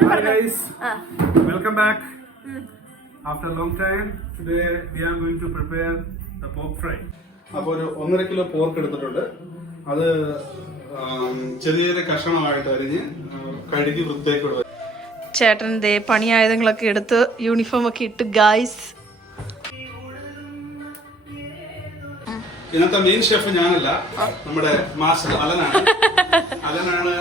Hi guys, welcome back. After a long time, today we are going to prepare the pork fry. അപ്പോൾ ഒരു 1.5 kilo pork എടുത്തിട്ടുണ്ട്. അത് ചെറിയ ചെറിയ കഷ്ണമായിട്ട് അരിഞ്ഞ് കഴുകി വൃത്തിയാക്കി ഇടുക. ചേട്ടൻ്റെ പണിയായുധങ്ങളൊക്കെ എടുത്ത് യൂണിഫോം ഒക്കെ ഇട്ട് ഗായ്സ്. ഇന്നത്തെ മെയിൻ ഷെഫ് ഞാനല്ല, നമ്മുടെ മാസ്റ്റർ അലനാണ്. അലനാണ്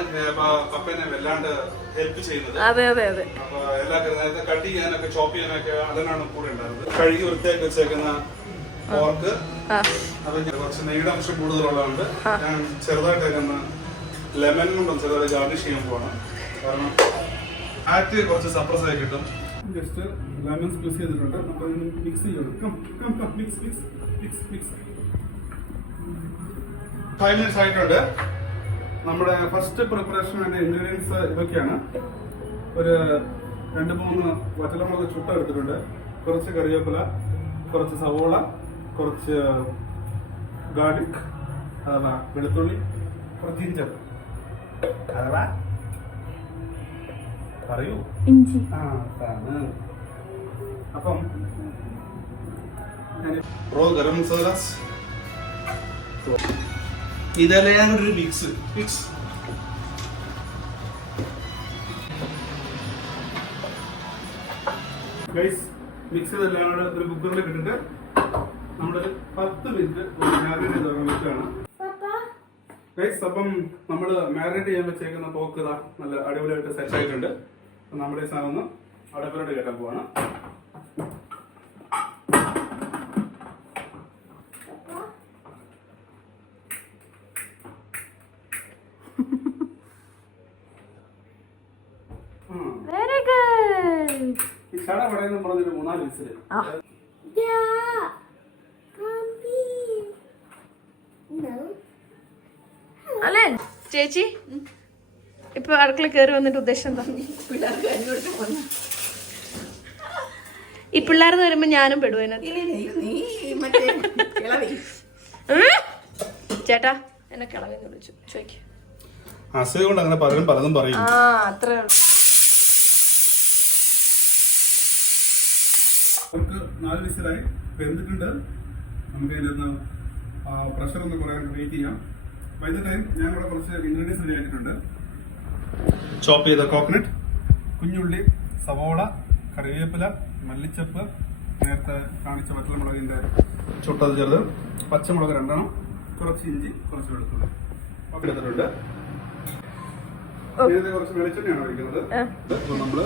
പപ്പനെ വല്ലാണ്ട് ഹെൽപ്പ് ചെയ്യുന്നത്. അതെ അതെ അതെ. അപ്പൊ എല്ലാ നേരത്തെ കട്ട് ചെയ്യാനൊക്കെ ചോപ്പ് ചെയ്യാനൊക്കെ അലനാണ് കൂടെ ഉണ്ടായിരുന്നത്. കഴുകി വൃത്തിയാക്കി വെച്ചേക്കുന്ന പോർക്ക് അത് കുറച്ച് നെയ്യുടെ അംശം കൂടുതലുള്ളതുകൊണ്ട് ഞാൻ ചെറുതായിട്ടൊക്കെ ലെമൺ കൊണ്ടും ചെറുതായി ഗാർണിഷ് ചെയ്യാൻ പോകണം. കാരണം ആക്ട് കുറച്ച് സപ്രസ് ആയി കിട്ടും. ജസ്റ്റ് ലെമൺ സ്ക്വീസ് ചെയ്തിട്ടുണ്ട്. അപ്പൊ മിക്സ് ചെയ്യണം. 5 minutes ആയിട്ടുണ്ട്. നമ്മുടെ ഫസ്റ്റ് പ്രിപ്പറേഷൻ അതിന്റെ ഇൻഗ്രീഡിയൻസ് ഇതൊക്കെയാണ്. ഒരു 2-3 വറ്റലമുളക് ചുട്ട എടുത്തിട്ടുണ്ട്, കുറച്ച് കറിവേപ്പില, കുറച്ച് സവോള, കുറച്ച് ഗാർലിക്, അതല്ല വെളുത്തുള്ളി, കുറച്ച് ജിഞ്ചർ, അതല്ല പറയൂ ഇഞ്ചി. അപ്പം റോ ഗരം മസാല, ഇതെല്ലാം ഒരു മിക്സ് മിക്സ് ചെയ്തെല്ലാം കൂടെ ഒരു കുക്കറിൽ ഇട്ടിട്ട് നമ്മളൊരു 10 മിനിറ്റ് മാരിനേറ്റ് ചെയ്ത് വെക്കുകയാണ്. അപ്പം നമ്മൾ മാരിനേറ്റ് ചെയ്യാൻ വെച്ചേക്കുന്ന പോക്ക് നല്ല അടിപൊളിയായിട്ട് സെറ്റ് ആയിട്ടുണ്ട്. നമ്മുടെ ഈ സാധനം ഒന്ന് അടുപ്പിലോട്ട് കയറ്റാൻ പോവാണ്. Very good. ഈ ചട പടയെന്ന് പറഞ്ഞൊരു 3-4 വിസില്. അല്ലേ ചേച്ചി? ഇപ്പൊ അടുക്കള കയറി വന്നിട്ട് ഉദ്ദേശം എന്താ? ഈ പിള്ളേർന്ന് വരുമ്പോ ഞാനും പെടും അതിനകത്ത്. ചേട്ടാ എന്നെ കിളവെന്ന് വിളിച്ചു ചോദിക്കും. അസുഖം കൊണ്ട് അങ്ങനെ പലതും പറയും. അത്രേ ഉള്ളൂ. നമുക്ക് 4 വിസിലായി വെന്തിട്ടുണ്ട്. നമുക്ക് അതിനകത്ത് പ്രഷർ ഒന്ന് കുറയാൻ വെയിറ്റ് ചെയ്യാം. ബൈ ദ ടൈം ഞാൻ ഇവിടെ കുറച്ച് ഇൻഗ്രീഡിയൻസ് റെഡി ആക്കിയിട്ടുണ്ട്. ചോപ്പ് ചെയ്ത കോക്കനട്ട്, കുഞ്ഞുള്ളി, സവോള, കറിവേപ്പില, മല്ലിച്ചപ്പ്, നേരത്തെ കാണിച്ച വറ്റൽമുളകിന്റെ ചുട്ടത് ചെറുത്, പച്ചമുളക് 2 എണ്ണം, കുറച്ച് ഇഞ്ചി, കുറച്ച് വെളുത്തുള്ളി ഒക്കെ എടുത്തിട്ടുണ്ട്. ഇതിനകത്ത് കുറച്ച് വെളിച്ചെണ്ണയാണ് ഒഴിക്കുന്നത്. അപ്പോൾ നമ്മൾ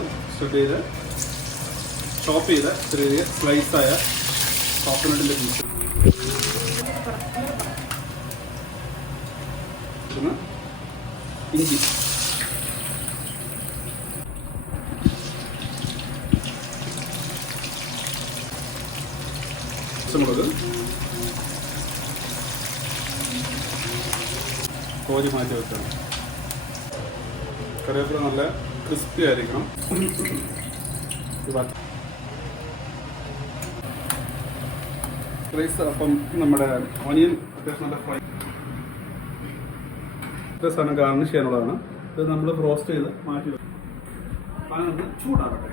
ചോപ്പ് ചെയ്ത ചെറിയ സ്ലൈസായ കോക്കനട്ടിന്റെ പീസ്, ഇഞ്ചി, പച്ചമുളക് കോരി മാറ്റി വെക്കണം. കറിവേപ്പില നല്ല ക്രിസ്പി ആയിരിക്കണം. റൈസ് അപ്പം നമ്മുടെ ഓനിയൻ അത്യാവശ്യം നല്ല ഫ്രൈ സാധനം ഗാർണിഷ് ചെയ്യാനുള്ളതാണ്. ഇത് നമ്മൾ റോസ്റ്റ് ചെയ്ത് മാറ്റി വെക്കും. അത് ചൂടാകട്ടെ.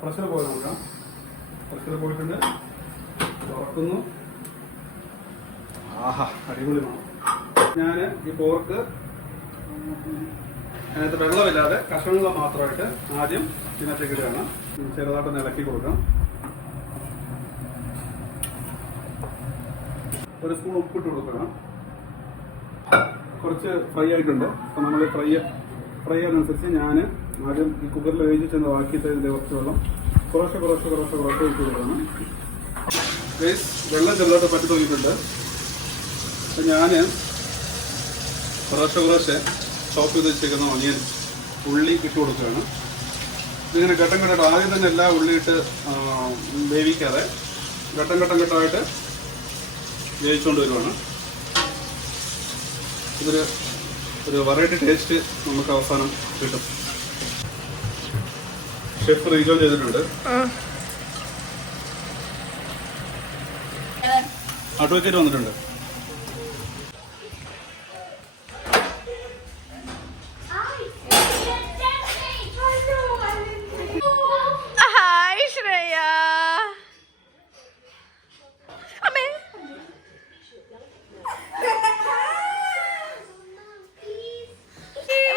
പ്രഷർ പോയി നോക്കാം. പ്രഷർ പോയിട്ടുണ്ട്. തുറക്കുന്നു. ആഹാ, അടിപൊളി മണം. ഞാൻ ഈ പോർക്ക് അതിനകത്ത് വെള്ളമില്ലാതെ കഷ്ണങ്ങൾ മാത്രമായിട്ട് ആദ്യം ഇതിനകത്തേക്ക് ഇടുകയാണ്. ചെറുതായിട്ട് ഇളക്കി കൊടുക്കാം. ഒരു സ്പൂൺ ഉപ്പിട്ട് കൊടുക്കണം. കുറച്ച് ഫ്രൈ ആയിട്ടുണ്ട്. അപ്പം നമ്മൾ ഫ്രൈ അതിനനുസരിച്ച് ഞാൻ ആദ്യം ഈ കുക്കറിൽ വേവിച്ച് ചെന്ന് ബാക്കിയിട്ട് ഇതിൻ്റെ കുറച്ച് വെള്ളം കുറച്ച് ഒഴിച്ച് കൊടുക്കണം. വെള്ളം ചെറുതായിട്ട് പറ്റി തുടങ്ങിയിട്ടുണ്ട്. അപ്പം ഞാൻ കുറച്ച് ചോപ്പ് ചെയ്ത് വെച്ചേക്കുന്ന ഓനിയൻ ഉള്ളി ഇട്ട് കൊടുക്കുകയാണ്. ഇതിങ്ങനെ ഘട്ടം ഘട്ടമായിട്ട് ആദ്യം തന്നെ എല്ലാ ഉള്ളിയിട്ട് വേവിക്കാതെ ഘട്ടമായിട്ട് വേവിച്ചുകൊണ്ട് വരുവാണ്. ഇതൊരു ഒരു വെറൈറ്റി ടേസ്റ്റ് നമുക്ക് അവസാനം കിട്ടും. ഷെഫ് റീജോൺ ചെയ്തിട്ടുണ്ട്. അഡ്വക്കേറ്റ് വന്നിട്ടുണ്ട്. ഹായ് ശ്രേയ. അമ്മേ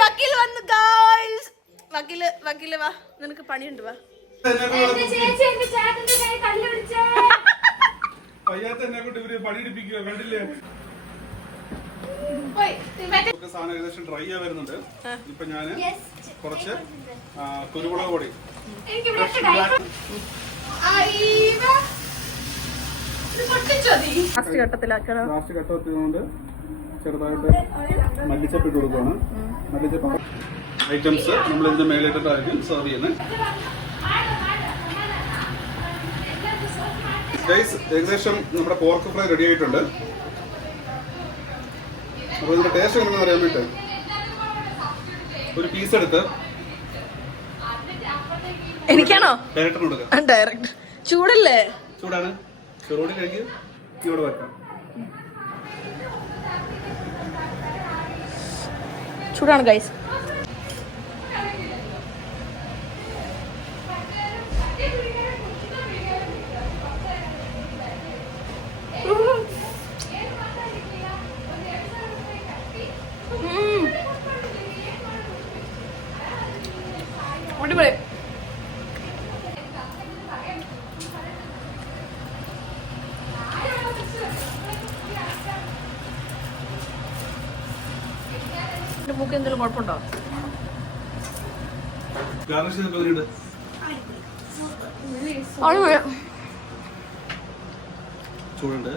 വക്കീൽ വന്നു ഗായ്സ്. വക്കീല് വാ, നിനക്ക് പണിയുണ്ട് വാ. പയ്യാത്ത എന്നെ കൊണ്ട് ഇവര് പണിയെടുപ്പിക്കുക കണ്ടില്ലേ. സാധനം ഏകദേശം ഡ്രൈ ആയി വരുന്നുണ്ട്. ഇപ്പൊ ഞാന് കുറച്ച് കുരുമുളക് പൊടി ലാസ്റ്റ് ഘട്ടത്തിലാക്കണം. ലാസ്റ്റ് ഘട്ടത്തിലുകൊണ്ട് ചെറുതായിട്ട് മല്ലിച്ചപ്പ് ഇട്ട് കൊടുക്കുകയാണ്. മല്ലിച്ചപ്പ് ഐറ്റംസ് നമ്മൾ ഇതിന്റെ മേലിട്ടായിരിക്കും സെർവ് ചെയ്യുന്നത്. ഗൈസ്, ഏകദേശം നമ്മുടെ പോർക്ക് ഫ്രൈ റെഡി ആയിട്ടുണ്ട്. അപ്പൊ ഇതിന്റെ ടേസ്റ്റ് എങ്ങനെയാണെന്ന് അറിയാൻ വേണ്ടി ഒരു പീസ് എടുത്ത് എനിക്കാണോ? ഡയറക്ടറിന് കൊടുക്കാം. ഡയറക്റ്റ് ചൂടല്ലേ? ചൂടാണ്. ചൂടോടെ കഴിക്കും. ഇവിടെ വെക്കാം. ചൂടാണ് ഗൈസ്. അടിപൊളി. മൂക്ക് എന്തെങ്കിലും കുഴപ്പമുണ്ടോ? ഗാർണിഷ് ചെയ്തിട്ട് ചൂടുണ്ട്.